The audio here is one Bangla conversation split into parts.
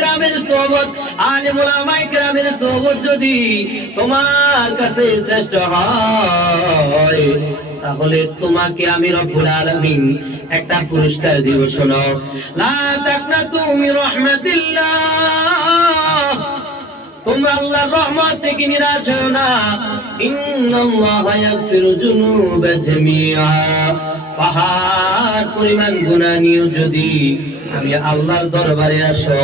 কেরামের সোহবত, আলেম উলামায়ে কেরামের সোহবত যদি তোমার কাছে শ্রেষ্ঠ হয়, তাহলে তোমাকে আমি রব্বুল আলামিন একটা পুরস্কার দিব। শোনো, লা তাকনাতু মির রাহমাতিল্লাহ, তোমরা আল্লাহর রহমত থেকে নিরাশ হও না। ইন্নাল্লাহা ইয়াগফিরু যুনুবা জামিআ, পাহাড় পরিমাণ গুনাহ নিয়ে যদি আমি আল্লাহর দরবারে আসো,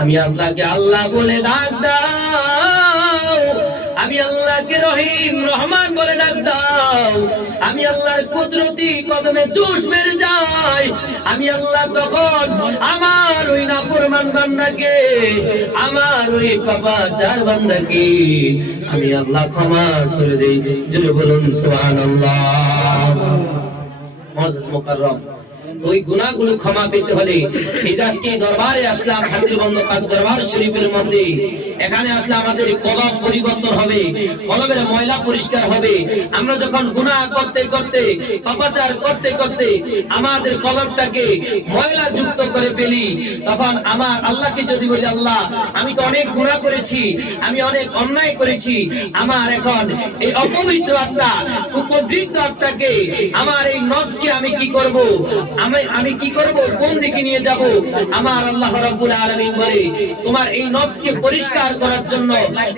আমি আল্লাহকে আল্লাহ বলে ডাক দাও, আমি আল্লাহকে রহিম রহমান বলে ডাক দাও, আমি আল্লাহর কুদরতি কদমে জোশ মেরে যাই, আমি আল্লাহ তখন আমার ওই নাফরমান বান্দাকে, আমার ওই পাপাচার বান্দাকে আমি আল্লাহ ক্ষমা করে দেই। জোরে বলুন সুবহানাল্লাহ। মুআজ্জিজ মুকাররম, ওই গুনাহগুলো ক্ষমা পেতে হলে এই যে আজকে দরবারে আসলাম, হাতিরবন্ধ পাক দরবার শরীফের মধ্যে, এখানে আসলে আমাদের কলব পরিবর্তন হবে, কলবের ময়লা পরিষ্কার হবে। আমরা যখন গুনাহ করতে করতে, পাপাচার করতে করতে আমাদের কলবটাকে ময়লা যুক্ত করে ফেলি, তখন আমার আল্লাহকে যদি বলি, আল্লাহ আমি তো অনেক গুনাহ করেছি, আমি অনেক অন্যায় করেছি, আমার এখন এই অপবিত্র আত্মা, কুপবিত্র আত্মাকে, আমার এই নফসকে আমি কি করব, আমি কি করব, কোন দিকে নিয়ে যাব? আমার আল্লাহ রাব্বুল আলামিন বলে, তোমার এই নফসকে পরিষ্কার করার জন্য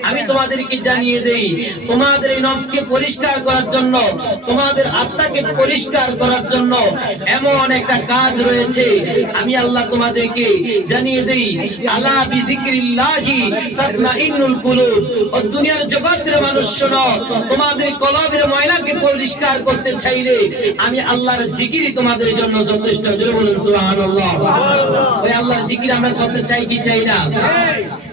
আমি তোমাদেরকে জানিয়ে দেই, তোমাদের এই নফসকে পরিষ্কার করার জন্য, তোমাদের আত্মাকে পরিষ্কার করার জন্য এমন একটা কাজ রয়েছে, আমি আল্লাহ তোমাদেরকে জানিয়ে দেই। আলা বিজিক্রিল্লাহি তাতমাইন্নুল কুলুব। ও দুনিয়ার জগতের মানুষ শোনো, তোমাদের কলবের ময়লাকে পরিষ্কার করতে চাইলে আমি আল্লাহর জিকিরই তোমাদের জন্য যথেষ্ট। জোরে বলুন সুবহানাল্লাহ। ওই আল্লাহর জিকির আমরা করতে চাই কি চাই না?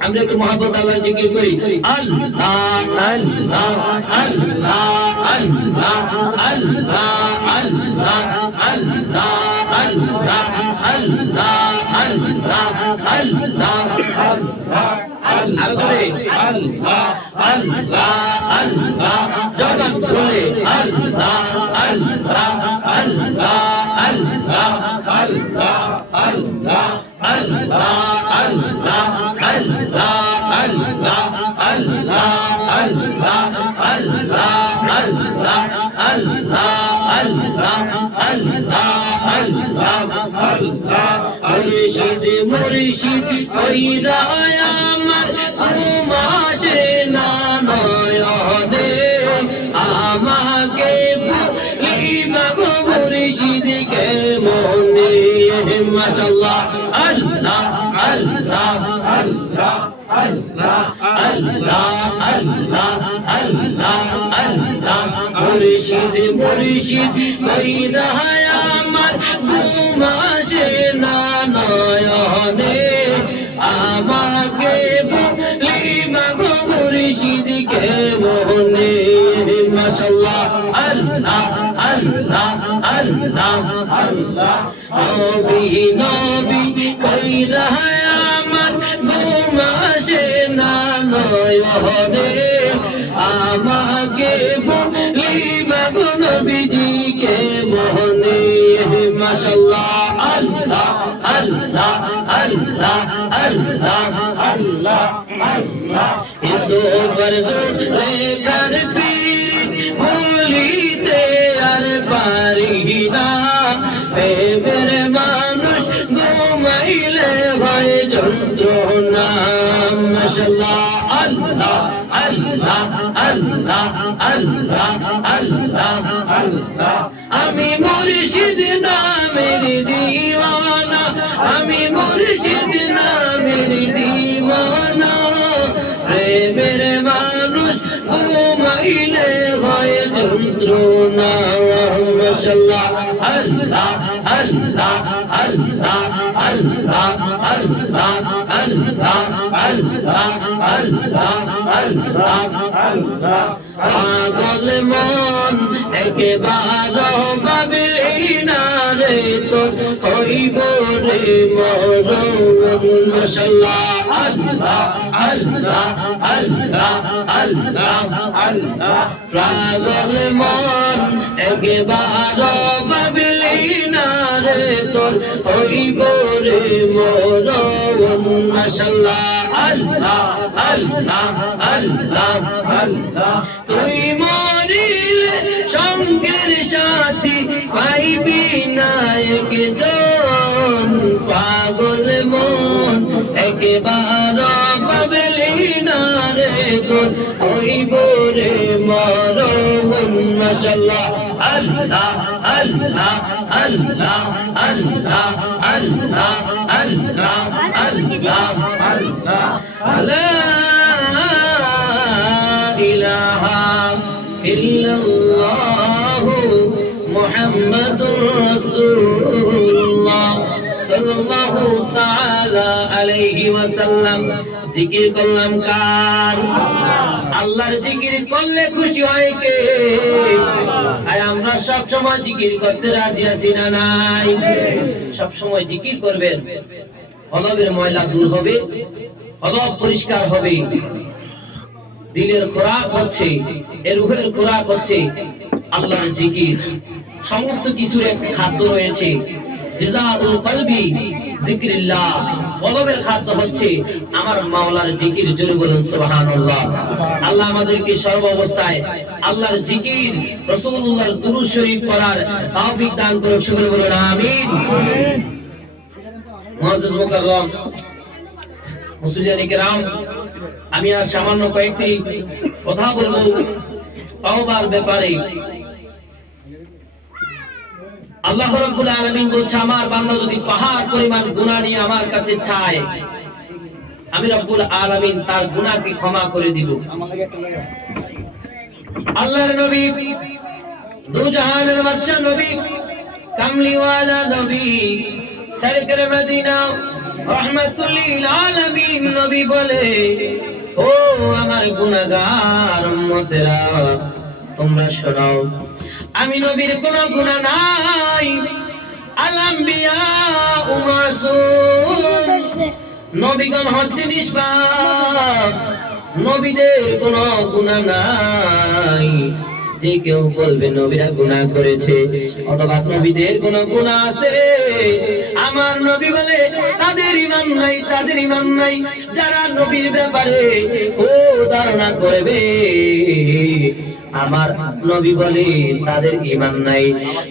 আমরা একটু মহব্বত আল্লাহর জিকির করি। আল্লাহ আল্লাহ আল্লাহ আল্লাহ আল্লাহ আল্লাহ আল্লাহ আল্লাহ আল্লাহ আল্লাহ আল্লাহ আরো জোরে আল্লাহ আল্লাহ আল্লাহ, জবান খুলে আল্লাহ আল্লাহ আল্লাহ আল্লাহ আল্লাহ আল্লাহ আল্লাহ আল্লাহ আল্লাহ আল্লাহ আল্লাহ আল্লাহ আল্লাহ আল্লাহ আল্লাহ আল্লাহ আল্লাহ আল্লাহ আল্লাহ। মুর্শিদ মুর্শিদ কইরা আমার ঘুমাছে না নয়নে, আমাকে ভুলিবা গো মুর্শিদ কে মনে। মাশাআল্লাহ আল্লাহ আল্লাহ আল্লাহ আল্লাহ আল্লাহ আল্লাহ আল্লাহ আল্লাহ। মুর্শিদ মুর্শিদ কইরা আমার ঘুমাছে না নয়নে, আমাকে ভুলিবা গো মুর্শিদ কে মনে। মাশাআল্লাহ আল্লাহ আল্লাহ আল্লাহ আল্লাহ। নবী নবী কইরা আমার ঘুমাছে না নয়নে, আমাকে ভুলিবা গো নবীজি কে মনে। মাশাআল্লাহ আল্লাহ আল্লাহ আল্লাহ আল্লাহ আল্লাহ আল্লাহ। ইসো ফরজুল লেখার পীর ভুলিতে আর পারি না, প্রেমের মানুষ ঘুমাইলে হয় যন্ত্রণা। মাশাআল্লাহ আল্লাহ আল্লাহ আল্লাহ আল্লাহ আল্লাহ আল্লাহ। আমি মুর্শিদ নামের দিওয়ানা, আমি মুর্শিদ নামের দিওয়ানা, প্রেমের মানুষ ঘুমাইলে হয় যন্ত্রণা। মাশাআল্লাহ আল্লাহ আল্লাহ আল্লাহ আল্লাহ আল্লাহ আল্লাহ আল্লাহ আল্লাহ আল্লাহ আল্লাহ। পাগল মন একেবার ভাবলেই না রে তোর হইব রে মরণ। মাশাআল্লাহ আল্লাহ আল্লাহ আল্লাহ আল্লাহ আল্লাহ। পাগল মন একেবার ভাবলেই না রে তোর হইব রে মরণ মাশাআল্লাহ আল্লাহ আল্লাহ আল্লাহ আল্লাহ তুই মরিলে সঙ্গের সাথী পাইবি না একজন পাগল মন একবার পাবলি না রে তোর হইব রে মরণ মাশাআল্লাহ আল্লাহ আল্লাহ আল্লাহ আল্লাহ আল্লাহ আল্লাহ আল্লাহ আল্লাহ লা ইলাহা ইল্লাল্লাহ মুহাম্মাদুর রাসূলুল্লাহ সাল্লাল্লাহু তাআলা আলাইহি ওয়াসাল্লাম জিকির করলাম কার আল্লাহর জিকির করলে খুশি হয় কে তাই আমরা সব সময় জিকির করতে রাজি আছি না নাই সব সময় জিকির করবেন কলবের ময়লা দূর হবে কলব পরিষ্কার হবে দিলের খোরাক হচ্ছে রূহের খোরাক হচ্ছে আল্লাহর জিকির সমস্ত কিছুর এক খাদ্য রয়েছে রিজাউল কলবি জিকিরিল্লাহ কলবের খাদ্য হচ্ছে আমার মাওলার জিকির জোরে বলুন সুবহানাল্লাহ আল্লাহ আমাদেরকে সর্ব অবস্থায় আল্লাহর জিকির রাসূলুল্লাহর দুরূদ শরীফ পড়ার তৌফিক দান করুন সকলে বলুন আমিন মুআজ্জাজ মুকাররম মুসলিয়ানে কেরাম আমি আর সামান্য কয়েকটি কথা বলবো তওবার ব্যাপারে আল্লাহ রাব্বুল আলামিন বলছে আমার বান্দা যদি পাহাড় পরিমাণ গুনাহ নিয়ে আমার কাছে চায় আমি রব্বুল আলামিন তার গুনাহকে ক্ষমা করে দিব আল্লাহর নবী দু জাহানের বাদশা নবী কামলিওয়ালা নবী সরকার মদিনা রহমাতুল লিল আলামিন নবী বলে ও আমার গুনাহগার উম্মতেরা তোমরা শোনো আমি নবীর কোনো গুনাহ নাই আল আম্বিয়া মাসুম নবীগণ হচ্ছে নিষ্পাপ নবীদের কোনো গুনাহ নাই যে কেউ বলবে নবীরা গুনাহ করেছে অথবা নবীদের কোনো গুনাহ আছে আমার নবী বলে তাদের ঈমান নাই যারা নবীর ব্যাপারে ও ধারণা করবে আমার নবী বলে তাদের ঈমান নাই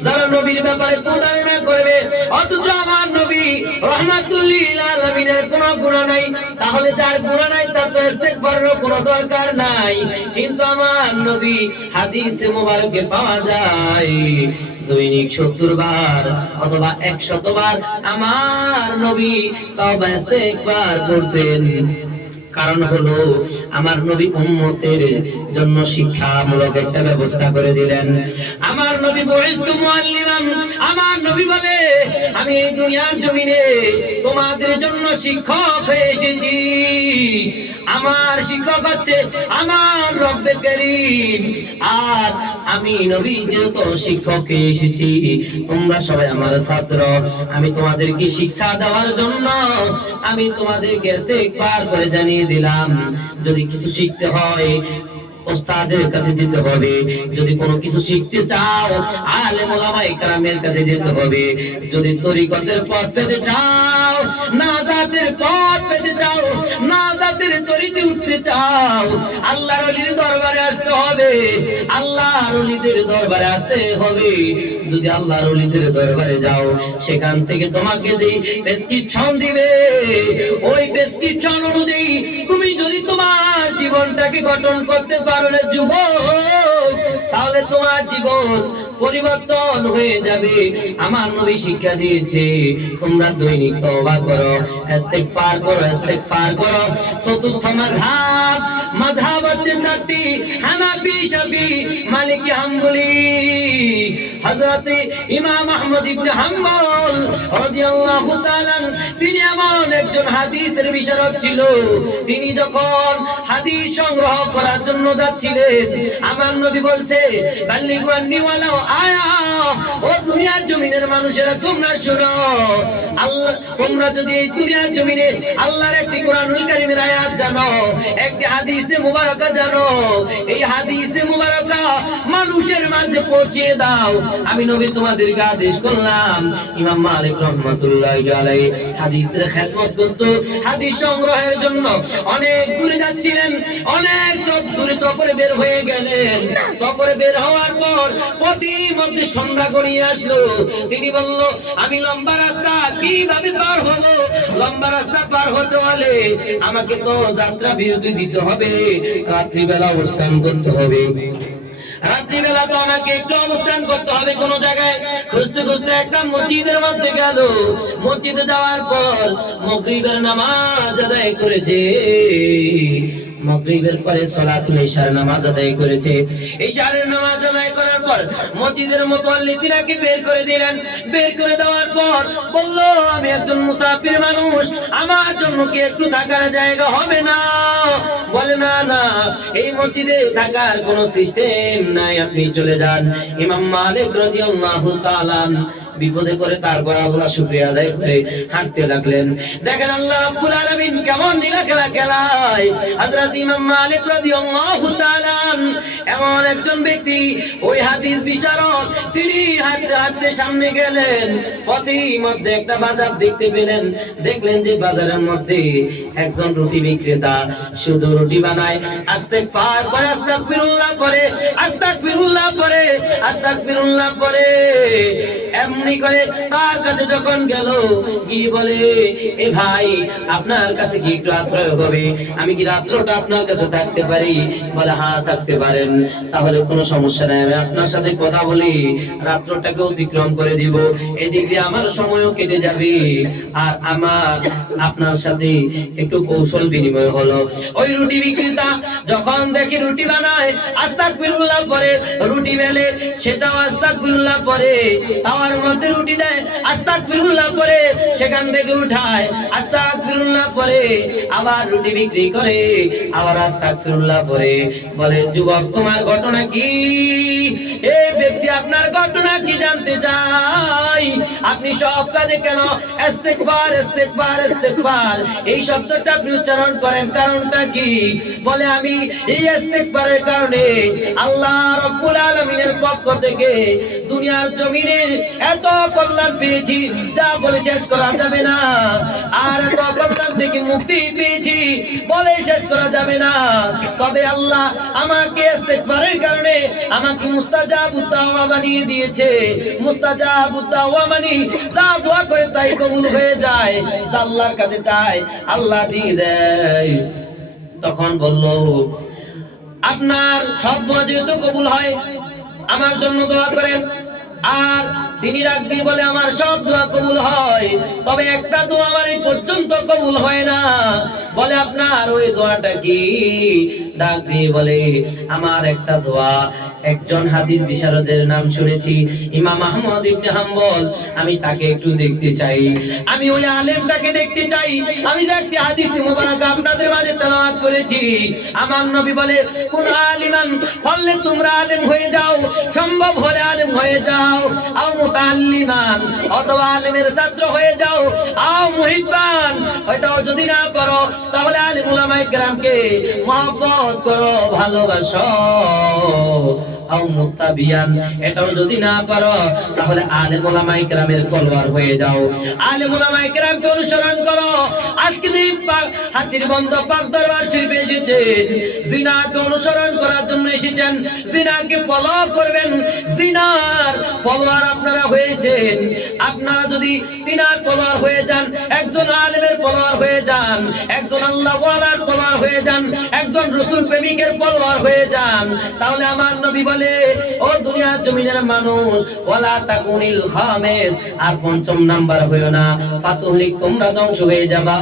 যারা নবীর ব্যাপারে ধারণা করবে অথচ আমার নবী রাহমাতুল লিল আলামিনের কোনো গুনাহ নাই তাহলে যার গুনাহ নাই তার তো ইস্তেগফারের কোনো দরকার নাই কিন্তু আমার নবী হাদিসে মুবারকে পাওয়া যায় দৈনিক 70 বার অথবা 100 বার আমার নবী তওবা ইস্তেগফার করতেন কারণ হলো আমার নবী উম্মতের জন্য শিক্ষামূলক একটা ব্যবস্থা করে দিলেন আমার নবী বুইস্তু মুআল্লিমান আমার নবী বলে আমি এই দুনিয়ার জমিনে তোমাদের জন্য শিক্ষক হয়ে এসেছি আমার শিক্ষক হচ্ছে আমার রব্বে করিম আর আমি নবী যেহেতু শিক্ষক হয়ে এসেছি তোমরা সবাই আমার ছাত্র আমি তোমাদেরকে শিক্ষা দেওয়ার জন্য আমি তোমাদেরকে ইস্তেগফার করে জানিয়ে দিলাম যদি কিছু শিখতে হয় ওস্তাদের কাছে যেতে হবে যদি কোনো কিছু শিখতে চাও আলেম ওলামায়ে কেরামের কাছে যেতে হবে যদি তরিকতের পথ পেতে চাও নাজাতের পথ পেতে চাও নাজাতের তরিতে উঠতে চাও আল্লাহর ওলির দরবারে আসতে হবে আল্লাহর ওলিদের দরবারে আসতে হবে যদি আল্লাহর ওলিদের দরবারে যাও সেখান থেকে তোমাকে যে প্রেসক্রিপশন দিবে ওই প্রেসক্রিপশন অনুযায়ী তুমি যদি তোমার জীবনটাকে গঠন করতে পারো রে যুবক তাহলে তোমার জীবন পরিবর্তন হয়ে যাবে আমার নবী শিক্ষা দিয়েছে তোমরা দৈনিক তওবা করো ইস্তেগফার করো চতুর্থ মাযহাব হচ্ছে চারটি হানাফি শাফি মালিকি হাম্বলি হযরত ইমাম আহমদ ইবনে হাম্বল রাদিয়াল্লাহু তাআলা তিনি এমন একজন হাদিসের বিশারদ ছিল তিনি যখন হাদিস সংগ্রহ করার জন্য যাচ্ছিলেন আমার নবী বলছে বাল্লিগু আন্নি ওয়ালাউ আয়া। ও দুনিয়ার জমিনের মানুষেরা তোমরা শোনো, আল্লাহ তোমরা যদি এই দুনিয়ার জমিনে আল্লাহর একটি কোরআনুল কারীমের আয়াত জানো, একটি হাদিসে মুবারকা জানো, এই হাদিসে মুবারকা মানুষের মাঝে পৌঁছে দাও। আমি নবী তোমাদেরকে আদেশ করলাম। ইমাম মালিক রাহমাতুল্লাহি আলাইহি হাদিসের খেদমত করত, হাদিস সংগ্রহের জন্য অনেক দূরে যাচ্ছিলেন, অনেক সব দূরে সফরে বের হয়ে গেলেন। সফরে বের হওয়ার পর প্রতি মধ্যে সন্ধ্যা গড়িয়ে আসলো। তিনি বলল, আমি লম্বা রাস্তা কিভাবে পার হব? লম্বা রাস্তা পার হতে হলে আমাকে তো যাত্রা বিরতি দিতে হবে, রাত্রিবেলা অবস্থান করতে হবে। রাত্রিবেলা তো আমাকে একটু অবস্থান করতে হবে কোন জায়গায়। খুঁজতে খুঁজতে একটা মসজিদের মধ্যে গেল। মসজিদে যাওয়ার পর মাগরিবের নামাজ আদায় করেছে। মাগরিবের পরে সালাতুল ইশার নামাজ আদায় করেছে। ইশারের নামাজ আদায় করার পর মসজিদের মুতাল্লিদিনাকে বের করে দিলেন। বের করে দেওয়ার পর বলল, আমি একজন মুসাফির মানুষ, আমার জন্য কি একটু থাকার জায়গা হবে না? বলে, না না, এই মসজিদে থাকার কোনো সিস্টেম নাই, আপনি চলে যান। ইমাম মালিক রাদিয়াল্লাহু তাআলা বিপদে পড়ে তারপর আল্লাহ শুকরিয়া আদায় করে হাঁটতে লাগলেন। দেখেন আল্লাহ রাব্বুল আলামিন কেমন নীলা খেলা খেলায়। হযরত ইমাম মালিক রাদিয়াল্লাহু তাআলা এমন একজন ব্যক্তি, ওই হাদিস বিশারদ, তিনি হাঁটতে হাঁটতে সামনে গেলেন। পথের মধ্যে একটা বাজার দেখতে পেলেন। দেখলেন যে বাজারের মধ্যে একজন রুটি বিক্রেতা শুধু রুটি বানায়, ইস্তেগফার করে, আস্তাগফিরুল্লাহ করে, আস্তাগফিরুল্লাহ করে, আস্তাগফিরুল্লাহ করে। এমনি করে তার কাছে যখন গেল, কি বলে, এ ভাই, আপনার কাছে কি একটু আশ্রয় হবে? আমি কি রাত্রটা আপনার কাছে থাকতে পারি? বলে, হ্যাঁ থাকতে পারেন, তাহলে কোনো সমস্যা নাই, আমি আপনার সাথে কথা বলি, রাত্রটাকে অতিক্রম করে দিব, এদিক দিয়ে আমার সময়ও কেটে যাবে, আর আমার আপনার সাথে একটু কৌশল বিনিময় হলো। ওই রুটি বিক্রেতা যখন দেখে রুটি বানায়, আস্তাগফিরুল্লাহ পরে, রুটি বেলে, সেটাও আস্তাগফিরুল্লাহ পরে, তাওয়ার মধ্যে রুটি দেয়, আস্তাগফিরুল্লাহ পরে, সেখান থেকে উঠায়, আস্তাগফিরুল্লাহ পরে, আবার রুটি বিক্রি করে, আবার আস্তাগফিরুল্লাহ পরে। বলে, যুবক, তোমার ঘটনা কি? এই ব্যক্তি আপনার ঘটনা কি জানতে চাই। আপনি সব কাজে কেন ইস্তেগফার, ইস্তেগফার, ইস্তেগফার এই শব্দটা আপনি উচ্চারণ করেন, কারণটা কি? বলে, আমি এই ইস্তেগফারের কারণে আল্লাহ রাব্বুল আলামিনের পক্ষ থেকে দুনিয়ার জমিনে এত কল্যাণ পেয়েছি যা বলে শেষ করা যাবে না, আর এত কল্যাণ থেকে মুক্তি পেয়েছি বলে শেষ করা যাবে না। তবে আল্লাহ আমাকে ইস্তেগফারের কারণে আমাকে মুস্তাজাবুদ দাওয়া বানিয়ে দিয়েছে। মুস্তাজাবুদ দাওয়া মানে যা দোয়া করে তাই কবুল হয়ে যায়, যা আল্লাহর কাছে চায় আল্লাহ দিয়ে দেয়। তখন বলল, আপনার সব দোয়া যেহেতু কবুল হয়, আমার জন্য দোয়া করেন। আর তিনি ডাক দিয়ে বলে, আমার সব দোয়া কবুল হয়, তবে একটা দোয়া আমার এই পর্যন্ত কবুল হয় না। বলে, আপনার ওই দোয়াটা কি? ডাক দিয়ে বলে, আমার একটা দোয়া, একজন হাদিস বিশারদের নাম শুনেছি, ইমাম আহমদ ইবনে হাম্বল, আমি তাকে একটু দেখতে চাই, আমি ওই আলেমটাকে দেখতে চাই। আমি যে একটি হাদিস মুবারক আপনাদের মাঝে তেলাওয়াত করেছি, আমার নবী বলে, কুন আলিমান, বললে তোমরা আলেম হয়ে যাও, সম্ভব হলে আলেম হয়ে যাও, আও মুতাআল্লিমান, অথবা আলেমের ছাত্র হয়ে যাও, আও মুহিব্বান, ওইটাও যদি না করো তাহলে আলিম উলামায়ে কেরামকে মহব্বত করো, ভালোবাসো, আও মুত্তাবিয়ান, এটাও যদি না পারো তাহলে আলেম উলামায়ে কেরামের ফলোয়ার হয়ে যাও, আলেম উলামায়ে কেরামকে অনুসরণ করো। আজকে দিন হাতির বন্ধ পাক দরবার শরীফে এসেছেন, জিনাকে অনুসরণ করার জন্য এসেছেন, জিনাকে ফলো করবেন, জিনার ফলোয়ার আপনারা হয়েছেন। আপনারা যদি তিনার ফলোয়ার হয়ে যান, একজন আলেমের ফলোয়ার হয়ে যান, একজন আল্লাহ ওয়ালার ফলোয়ার হয়ে যান, একজন রাসূল প্রেমিকের ফলোয়ার হয়ে যান, তাহলে আমার নবী বলে, ও দুনিয়ার জমিনের মানুষ, ওয়ালা তাকুনিল খামিস, আর পঞ্চম নাম্বার হইও না, ফাতুহলিক, তোমরা ধ্বংস হয়ে যাবা।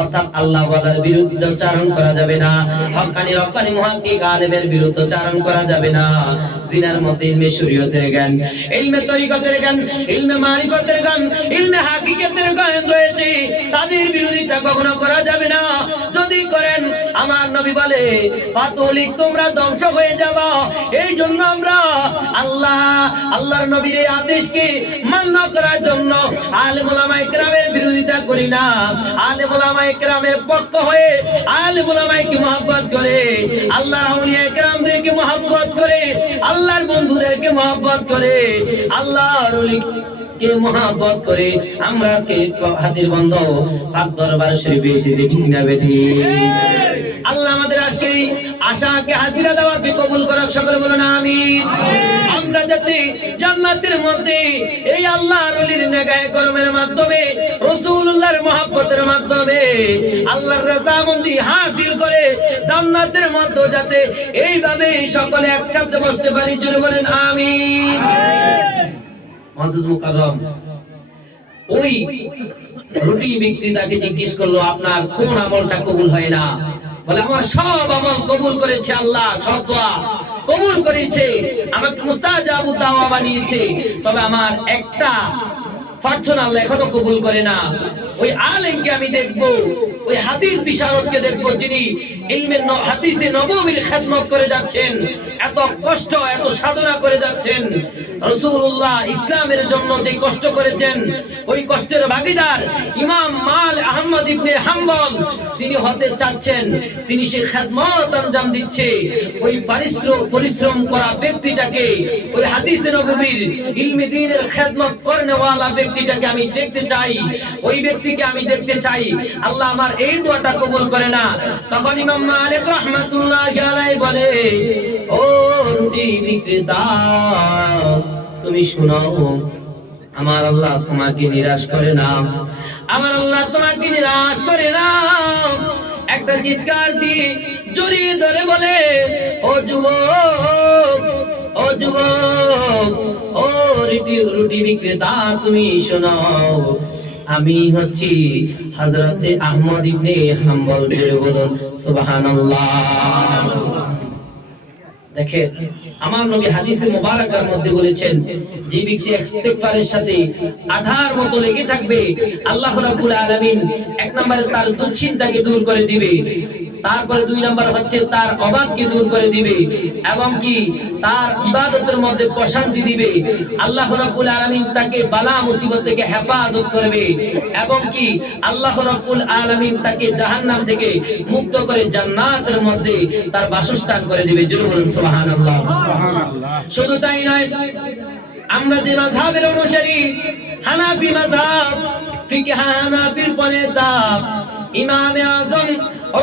অর্থাৎ আল্লাহ ওয়ালার বিরুদ্ধে উচ্চারণ করা যাবে না, হক্কানি রব্বানি মুহাক্কিক আলেমের বিরুদ্ধে উচ্চারণ করা যাবে না। জিনার মধ্যে ইলমে শরীয়তের জ্ঞান, ইলমে তরিকতের জ্ঞান, ইলমে মারিফতের জ্ঞান, ইলমে হাকিকতের জ্ঞান রয়েছে, তাদের বিরোধিতা কখনো করা যাবে না। যদি করেন, আমার নবী নবী বলে ফাতুলিক তোমরা ধ্বংস হয়ে যাবা। এই জন্য আমরা আল্লাহর নবীর এই আদেশকে মান্য করার জন্য আলেম ওলামায়ে কেরামের বিরোধিতা করি না, আলেম ওলামায়ে কেরামের পক্ষ হয়ে আলেম ওলামাকে মহব্বত করে, আল্লাহর আউলিয়া কেরামদেরকে মহব্বত করে, আল্লাহর বন্ধুদেরকে মহব্বত করে, আল্লাহর ওলিকে মহব্বত করে আমরা আজকে হাতের বন্ধ পাক দরবার শরীফে এসেছি। ঠিক না বেঠিক? আল্লাহ আমাদের আজকের এই আশাকে হাজিরা দাওয়াতকে কবুল করুক, সকলে বলুন আমিন। আমরা যাতে জান্নাতের মধ্যে এই আল্লাহর ওলির নেগায়ে করমের মাধ্যমে, রাসূলুল্লাহর মহব্বতের মাধ্যমে আল্লাহর রাযামন্দি হাসিল করে জান্নাতের মধ্যে যাতে এইভাবে সকলে একসাথে বসতে পারি, জোরে বলেন আমিন। মুআজ্জিজ মুকাররম, ওই রুটি বিক্রেতাকে জিজ্ঞেস করলো আপনার কোন আমলটা কবুল হয় না? বলে আমার সব আমল কবুল করেছে আল্লাহ, সব দোয়া কবুল করেছে, আমাকে মুস্তাজাবু দাওয়া বানিয়েছে, তবে আমার একটা প্রার্থনা আল্লাহ এখনো কবুল করে না। ওই আলেমকে আমি দেখবো, ওই হাদিস বিশারদকে দেখবো যিনি ইলমে হাদিসে নববীর খেদমত করে যাচ্ছেন, এত কষ্ট এত সাধনা করে যাচ্ছেন। রাসূলুল্লাহ ইসলামের জন্য যে কষ্ট করেছেন ওই কষ্টের ভাগীদার ইমাম আহমদ ইবনে হাম্বল তিনি হতে চাচ্ছেন, তিনি সে খেদমত আঞ্জাম দিচ্ছে। ওই পরিশ্রম করা ব্যক্তিটাকে, ওই হাদিসে নববীর ইলমে দ্বীনের খেদমত করেনেওয়ালা ব্যক্তিটাকে আমি দেখতে চাই, ওই ব্যক্তিকে আমি দেখতে চাই। আল্লাহ আমার এই দোয়াটা কবুল করে না। তখন ইমাম মালিক রাহমাতুল্লাহি আলাইহি বলে, ও রুটি বিক্রেতা তুমি শুনো, আমার আল্লাহ তোমাকে নিরাশ করে না, আমার আল্লাহ তোমাকে নিরাশ করে না। একটা চিৎকার দিয়ে জড়িয়ে ধরে বলে, ও যুবক, ও যুবক, ও রুটি বিক্রেতা তুমি শোনো, আমি হচ্ছি হযরতে আহমদ ইবনে হাম্বল। জোরে বলুন সুবহানাল্লাহ। দেখেন আমার নবী হাদিসে মুবারাকার মধ্যে বলেছেন, যে ব্যক্তি ইস্তিগফারের সাথে আধার মতো লেগে থাকবে আল্লাহ রাব্বুল আলামিন এক নম্বরে তার দুশ্চিন্তাকে দূর করে দিবে, তারপরে দুই নাম্বার হচ্ছে তার অবাধকে দূর করে দিবে, এবং কি তার ইবাদতের মধ্যে প্রশান্তি দিবে। আল্লাহ রাব্বুল আলামিন তাকে বালা মুসিবত থেকে হেফাজত করবে, এবং কি আল্লাহ রাব্বুল আলামিন তাকে জাহান্নাম থেকে মুক্ত করে জান্নাতের মধ্যে তার বাসস্থান করে দিবে। জোরে বলুন সুবহানাল্লাহ। শুধু তাই নয়, আমরা যে মাযহাবের অনুসারী, হানাফি মাযহাব, ফিকহ হানাফির পনেতা ইমামে আযম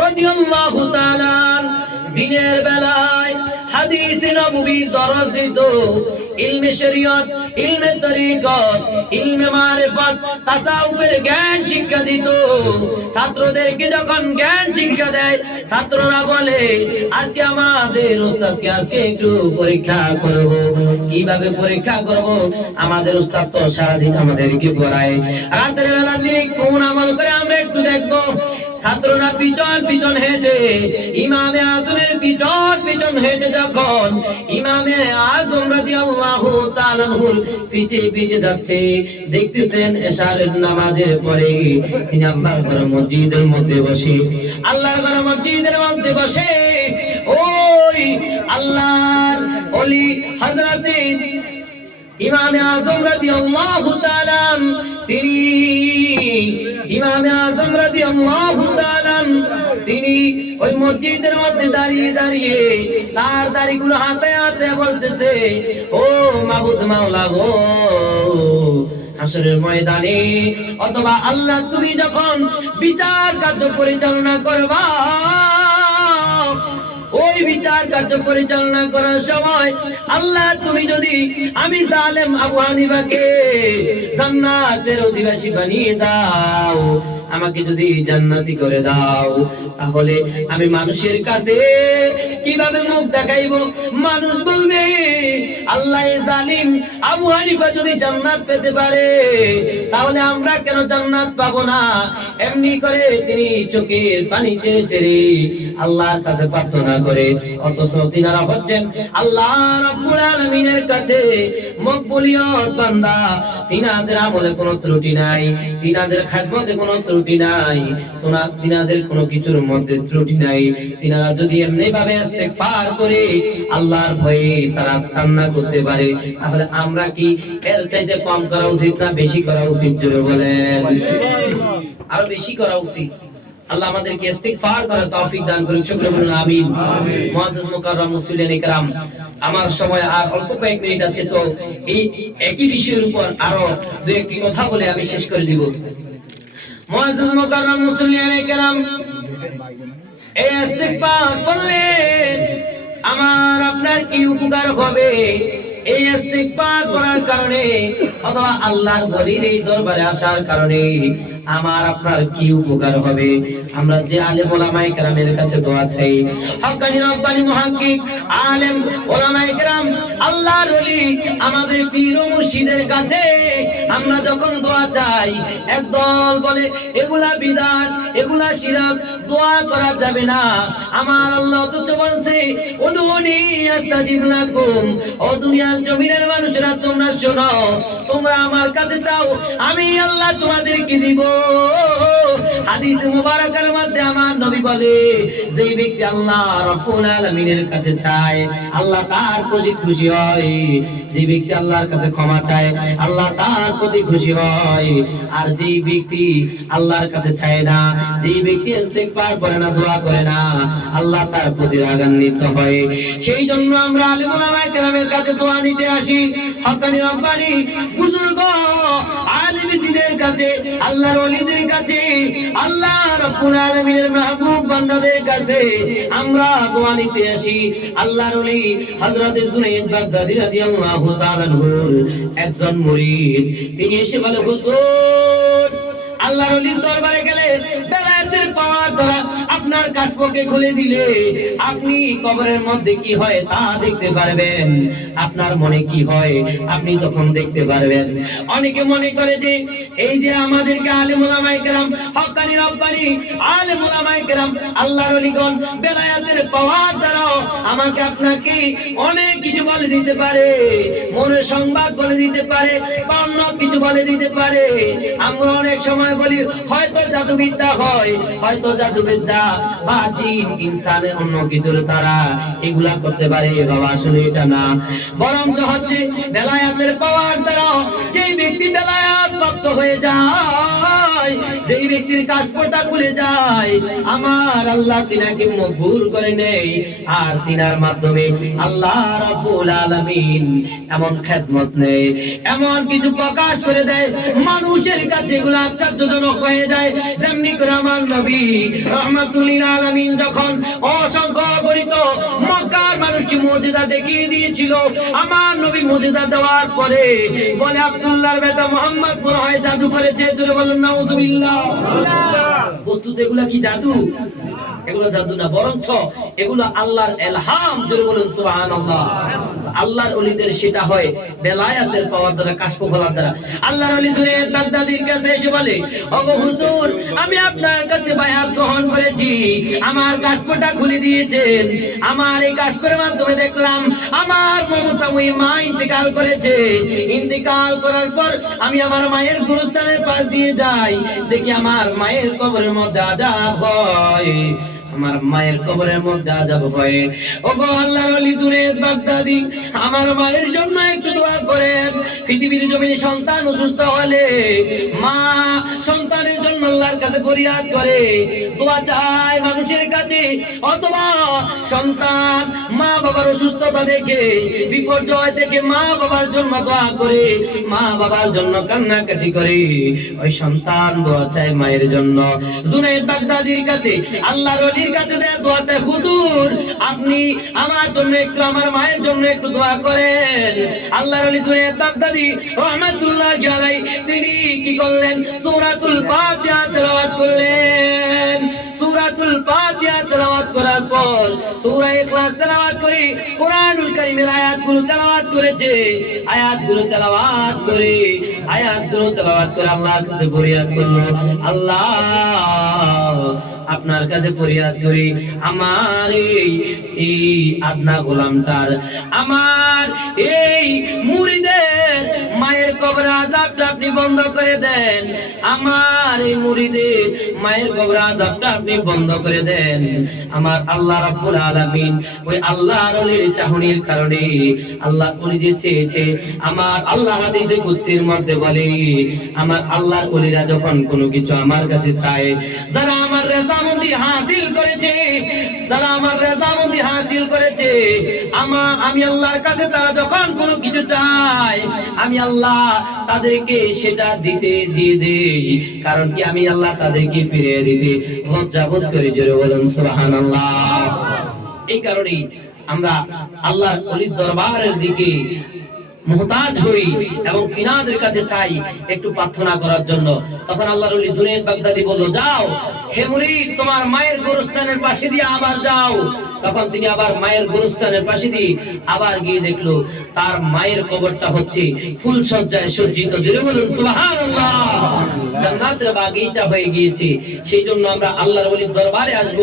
রাদিয়াল্লাহু তাআলা দিনের বেলায় হাদিসে নববী দরজ দিত, ইলমে শরীয়ত, ইলমে তরিকত, ইলমে মারিফত, তাসাউফের জ্ঞান শিক্ষা দিত। ছাত্রদেরকে যখন জ্ঞান শিক্ষা দেয়, ছাত্ররা বলে আজকে আমাদের উস্তাদকে আজকে একটু পরীক্ষা করব। কিভাবে পরীক্ষা করব? আমাদের উস্তাদ তো সারাদিন আমাদেরকে পড়ায়, রাতের বেলা তিনি কোন আমল করে আমরা একটু দেখবো। ছাত্ররা পিছন পিছন হেঁটে ইমামে আযমের পিছন পিছন হেঁটে যখন ইমামে আযম রাদিয়াল্লাহু তাআলা আনহুর পিছে পিছে যাচ্ছে, দেখতেছেন এশারের নামাজের পরে তিনি আল্লাহর ঘর মসজিদের মধ্যে বসে, আল্লাহর ঘর মসজিদের মধ্যে বসে ওই আল্লাহর ওলি হযরতে ইমামে আযম রাদিয়াল্লাহু তাআলা তিনি ইমামে আযম রাদিয়াল্লাহু তাআলা তিনি ওই মসজিদের মধ্যে দাঁড়িয়ে দাঁড়িয়ে তার দাড়িগুলো হাতে হাতে বলতেছে, ও মাবুদ মাওলা গো, হাসরের ময়দানে অথবা আল্লাহ তুমি যখন বিচার কার্য পরিচালনা করবা, ওই বিচার কার্য পরিচালনা করার সময় আল্লাহ তুমি যদি আমি জালেম আবু হানিফাকে জান্নাতের অধিবাসী বানিয়ে দাও, আমাকে যদি জান্নাতি করে দাও, তাহলে আমি মানুষের কাছে কিভাবে মুখ দেখাইবো? মানুষ বলবে আল্লাহ জালিম আবু হানিফা যদি জান্নাত পেতে পারে, তাহলে আমরা কেন জান্নাত পাবো না? এমনি করে তিনি চোখের পানি ছেড়ে ছেড়ে আল্লাহর কাছে প্রার্থনা করে, অথচ তিনারা হচ্ছেন আল্লাহ রাব্বুল আলামিনের কাছে মকবুলিয়ত বান্দা। তিনাদের আমলে কোনো ত্রুটি নাই, তিনাদের খেদমতে কোনো ত্রুটি নাই, তিনাদের কোনো কিছুর মধ্যে ত্রুটি নাই। তিনারা যদি এমনি ভাবে ইস্তেগফার করে আল্লাহর ভয়ে তারা কান্না করতে পারে, তাহলে আমরা কি এর চাইতে কম করা উচিত না বেশি করা উচিত? জোরে বলেন। আরো বেশি করা উচিত। আল্লাহ আমাদেরকে ইস্তিগফার করার তৌফিক দান করুন। সকলে বলুন আমিন। মুআজ্জাজ মুকাররম মুসলিমিন کرام, আমার সময় আর অল্প কয়েক মিনিট আছে, তো এই একই বিষয়ের উপর আরো দুই একটি কথা বলে আমি শেষ করে দিব। মুআজ্জাজ মুকাররম মুসলিমিন کرام, এই ইস্তিগফার করলে আমার আপনার কি উপকার হবে? এই ইস্তিগফার করার কারণে অথবা আল্লাহর ওলির এই দরবারে আসার কারণে আমার আপনার কি উপকার হবে? আমরা যে আলেম ওলামায়ে কেরামের কাছে দোয়া চাই, হক্কানি রব্বানি মুহাক্কিক আলেম ওলামায়ে কেরাম আল্লাহর ওলি আমাদের পীর ও মুর্শিদের কাছে আমরা যখন দোয়া চাই, একদল বলে এগুলা বিদআত, এগুলা শিরক, দোয়া করা যাবে না। আমার আল্লাহ তো বলছে উদুনি আস্তাজিব লাকুম। ও দুনিয়ার জমিনের মানুষেরা তোমরা শোনো, তোমরা আমার কাছে চাও, আমি আল্লাহ তোমাদেরকে দিব। হাদিস মুবারকের মধ্যে আমার নবী বলে, যে ব্যক্তি আল্লাহ রাব্বুল আলামিনের কাছে চায় আল্লাহ তার প্রতি খুশি হয়, যে ব্যক্তি আল্লাহর কাছে ক্ষমা চায় আল্লাহ তার প্রতি খুশি হয়। আর যে ব্যক্তি আল্লাহর কাছে চায় না, যে ব্যক্তি ইস্তিগফার করে না, দোয়া করে না, আল্লাহ তার প্রতি রাগান্বিত হয়। সেই জন্য আমরা আলেম ওলামায়ে কেরামের কাছে দোয়া নিতে আসি, হক্কানি রব্বানি বুজুর্গ আলেম দ্বীনের কাছে, আল্লাহর ওলিদের কাছে, আল্লাহ রাব্বুল আলামিনের মাহবুব বান্দাদের কাছে আমরা দোয়া নিতে আসি। আল্লাহর ওলি হযরত জুনায়েদ বাগদাদী রাদিয়াল্লাহু তাআলা আনহুর একজন মুরিদ, তিনি এসে বলে, হুজুর আল্লাহর ওলির দরবারে গেলে বেলায়েতের পাওয়ার দ্বারা আপনার কাশপকে খুলে দিলে আপনি কবরের মধ্যে কি হয় তা দেখতে পারবেন, আপনার মনে কি হয় আপনি তখন দেখতে পারবেন। অনেকে মনে করে যে এই যে আমাদেরকে আলেম ওলামায়ে কেরাম, হক্কানি রব্বানি আলেম ওলামায়ে কেরাম আল্লাহর ওলিগণ বেলায়েতের পাওয়ার দ্বারা আমাকে আপনাকে অনেক কিছু বলে দিতে পারে, মনের সংবাদ বলে দিতে পারে, বা অন্য কিছু বলে দিতে পারে। আমরা অনেক সময় বলি হয়তো জাদুবিদ্যা হয়, হয়তো জাদুবিদ্যা বা জিন ইনসানের অন্য কিছুর দ্বারা এগুলা করতে পারে। বাবা আসলে এটা না, বরং হচ্ছে বেলায়েতের পাওয়ার দ্বারা যেই ব্যক্তি বেলায়েত প্রাপ্ত হয়ে যায়, যেই ব্যক্তির কাশপটা খুলে যায়, আমার আল্লাহ তিনাকে মকবুল করে নেয়। আর তিনার মাধ্যমে আল্লাহ রাব্বুল আলামিন এমন খেদমত নেয়, এমন কিছু প্রকাশ করে দেয়, মানুষের কাছে এগুলো আশ্চর্যজনক হয়ে যায়। যেমনি করে আমার নবী রাহমাতুল লিল আলামিন যখন অসংখ্য গরিত মক্কার মানুষকে মুজিজা দেখিয়ে দিয়েছিল, আমার নবী মুজিজা দেওয়ার পরে বলে, আব্দুল্লাহর বেটা মুহাম্মদ মনে হয় জাদু করেছে। জোরে বলেন নাউযুবিল্লাহ। বস্তুত এগুলা কি জাদু? এগুলো জাদু না, বরঞ্চ এগুলো আল্লাহর ইলহাম। জোরে বলুন সুবহানাল্লাহ। আল্লাহর ওলিদের সেটা হয় বেলায়েতের পাওয়ার দ্বারা, কাশফ খোলার দ্বারা। আল্লাহর ওলি জুনায়েদ বাগদাদীর কাছে এসে বলে, ওগো হুজুর আমি আপনার কাছে বায়াত গ্রহণ করেছি, আমার কাশফটা খুলে দিয়েছেন, আমার এই কাশফের মাধ্যমে দেখলাম আমার মমতাময়ী মা ইন্তেকাল করেছে। ইন্তেকাল করার পর আমি আমার মায়ের গুরুস্থানের পাশ দিয়ে যাই, দেখি আমার মায়ের কবরের মধ্যে আযাব হয়, আমার মায়ের কবরের মধ্যে আযাব হয়। ওগো আল্লাহর ওলি জুনায়েদ বাগদাদী, আমার মায়ের জন্য একটু দোয়া করেন। পৃথিবীর জমিনে সন্তান অসুস্থ হলে মা সন্তানের জন্য আল্লাহর কাছে ফরিয়াদ করে, দোয়া চায় মানুষের কাছে, অথবা সন্তান মা বাবার অসুস্থতা দেখে, বিপর্যয় দেখে মা বাবার জন্য দোয়া করে, মা বাবার জন্য কান্নাকাটি করে, ওই সন্তান দোয়া চায় মায়ের জন্য। জুনায়েদ বাগদাদীর কাছে, আল্লাহর ওলির কাছে দোয়া চায়, হুজুর আপনি আমার জন্য একটু, আমার মায়ের জন্য একটু দোয়া করেন। আল্লাহর ওলি জুনায়েদ বাগদাদী রাহমাতুল্লাহি আলাইহি তিনি কি করলেন? সূরাতুল ফাতিহা তেলাওয়াত করলেন। সূরাতুল ফাতিহা তেলাওয়াত করার পর সূরা ইখলাস তেলাওয়াত করে কোরআনুল কারীম কারিমের আয়াতগুলো তেলাওয়াত করেছে, আয়াতগুলো তেলাওয়াত করে আল্লাহর কাছে ফরিয়াদ করলো, আল্লাহ আপনার কাছে ফরিয়াদ করি, আমার এই আদনা গোলামটার, আমার এই মুরিদের মায়ের কবর আযাবটা আপনি বন্ধ করে দেন, আমার এই মুরিদের মায়ের কবর আযাবটা আপনি বন্ধ করে দেন। আমার আল্লাহ রাব্বুল আলামিন ওই আল্লাহর ওলির চাহনির কারণে আল্লাহ ওলি যে চেয়েছে, আমার আল্লাহ হাদিসে কুদসির মধ্যে বলে, আমার আল্লাহর ওলিরা যখন কোনো কিছু আমার কাছে চায়, যারা আমার রেজামন্দি হাসিল করেছে, যারা আমার রেজামন্দি হাসিল করেছে, আমি আল্লাহর কাছে তারা যখন কোনো কিছু চায়, আমি আল্লাহ তাদেরকে সেটা দিয়ে দেই। কারণ কি, আমি আল্লাহ তাদেরকে ফিরিয়ে দিতে লজ্জাবোধ করি। জোরে বলুন সুবহানাল্লাহ। এই কারণেই আমরা আল্লাহর ওলির দরবারের দিকে মুহতাজ হই এবং তিনাদের কাছে চাই একটু প্রার্থনা করার জন্য। তখন আল্লাহর ওলি জুনায়েদ বাগদাদি বলল, যাও হে মুরিদ, তোমার মায়ের গোরস্থানের পাশে দিয়ে আবার যাও। তখন তিনি আবার মায়ের গোরস্থানের পাশে দিয়ে আবার গিয়ে দেখলো তার মায়ের কবরটা হচ্ছে ফুল সজ্জায় সজ্জিত। জোরে বলুন সুবহানাল্লাহ। জান্নাতের বাগিচা হয়ে গিয়েছে। সেই জন্য আমরা আল্লাহর ওলির দরবারে আসব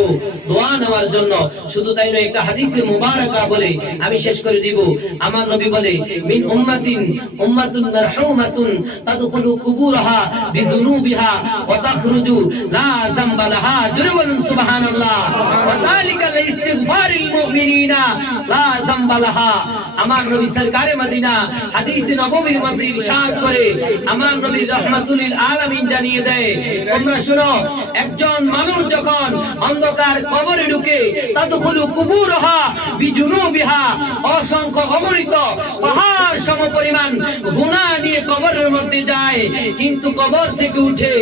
দোয়া নেওয়ার জন্য। শুধু তাই নয়, একটা হাদিসে মুবারাকা বলে আমি শেষ করে দিব। আমার নবী বলে, মিন উম্মাতুন মারহুমাতুন তাদখুলু কুবুরাহা বিযুনুবিহা ওয়া তাখরুজু লা যামবা লাহা। জোরে বলুন সুবহানাল্লাহ। ওয়া যালিকা লিইস্তিগফারিল মুমিনিনা লা যামবা লাহা। আমার নবী সরকারে মদিনা হাদিসে নববীর মধ্যে ইরশাদ করে, আমার নবী রাহমাতুল লিল আলামিন জানিয়ে দেয়, তোমরা শুনো, একজন মানুষ যখন অন্ধকার কবরে ঢুকে, তাদখুলু কুবুরাহা বিজুনুবিহা, অসংখ্য অগণিত পাহাড় সমপরিমাণ গুনাহ নিয়ে কবরের মধ্যে যায়, কিন্তু কবর থেকে উঠে,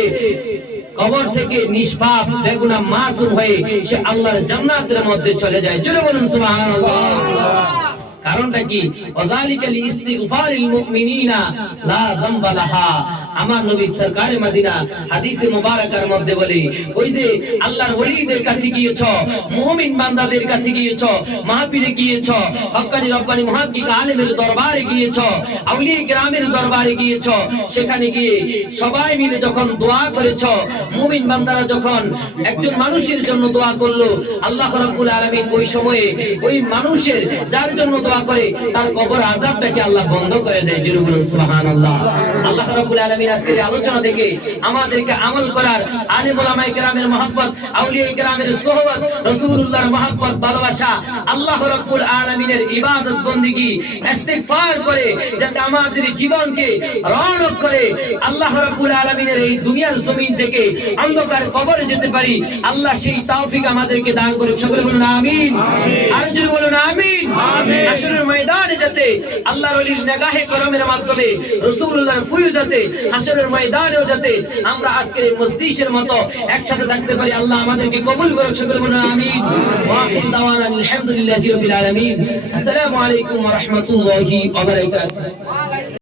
কবর থেকে নিষ্পাপ বেগুনাহ মাসুম হয়ে সে আল্লাহর জান্নাতের মধ্যে চলে যায়। জোরে বলুন সুবহানাল্লাহ। কারণটা কি? ওয়াযালিকা লিইস্তিগফারিল মুমিনিনা লা যামবা লাহা। আমার নবী সরকারে মদিনা হাদিসে মুবারাকার মধ্যে বলে, ওই যে আল্লাহর ওলিদের কাছে গিয়েছো, মুমিন বান্দাদের কাছে গিয়েছো, মাহফিলে গিয়েছো, হক্কানি রব্বানি মুহাক্কিক আলেমের দরবারে গিয়েছো, আউলিয়া কিরামের দরবারে গিয়েছো, সেখানে গিয়ে সবাই মিলে যখন দোয়া করেছো, মুমিন বান্দারা যখন একজন মানুষের জন্য দোয়া করলো, আল্লাহ রাব্বুল আলামিন ওই সময়ে ওই মানুষের যার জন্য দোয়া করে তার কবর আযাবটাকে আল্লাহ বন্ধ করে দেয়। জোরে বলুন সুবহানাল্লাহ। আল্লাহ রাব্বুল আলামিন আজকের আলোচনা থেকে আমাদেরকে আমল করার, আলেম ওলামায়ে কেরামের মহব্বত, আউলিয়া কেরামের সোহবত, রাসূলুল্লাহর মহব্বত, ভালোবাসা, আল্লাহ রাব্বুল আলামিনের ইবাদত বندگی ইস্তিগফার করে যাতে আমাদের জীবনকে রওনক করে আল্লাহ রাব্বুল আলামিনের এই দুনিয়ার জমিন থেকে অন্ধকার কবরে যেতে পারি, আল্লাহ সেই তৌফিক আমাদেরকে দান করুক। সকলে বলুন আমিন। আর জোরে বলুন আমিন। হাশরের ময়দানে যাতে আল্লাহর ওলির নিগাহে করমের মাধ্যমে রাসূলুল্লাহর ফয়জাতে হাশরের ময়দানেও যাতে আমরা আজকের এই মজলিসের মতো একসাথে থাকতে পারি, আল্লাহ আমাদেরকে কবুল করুক। সকলে বলুন আমিন। ওয়া আখির দাওয়ানা আলহামদুলিল্লাহি রাব্বিল আলামিন। আসসালামু আলাইকুম ওয়া রাহমাতুল্লাহি ওয়া বারাকাতুহু।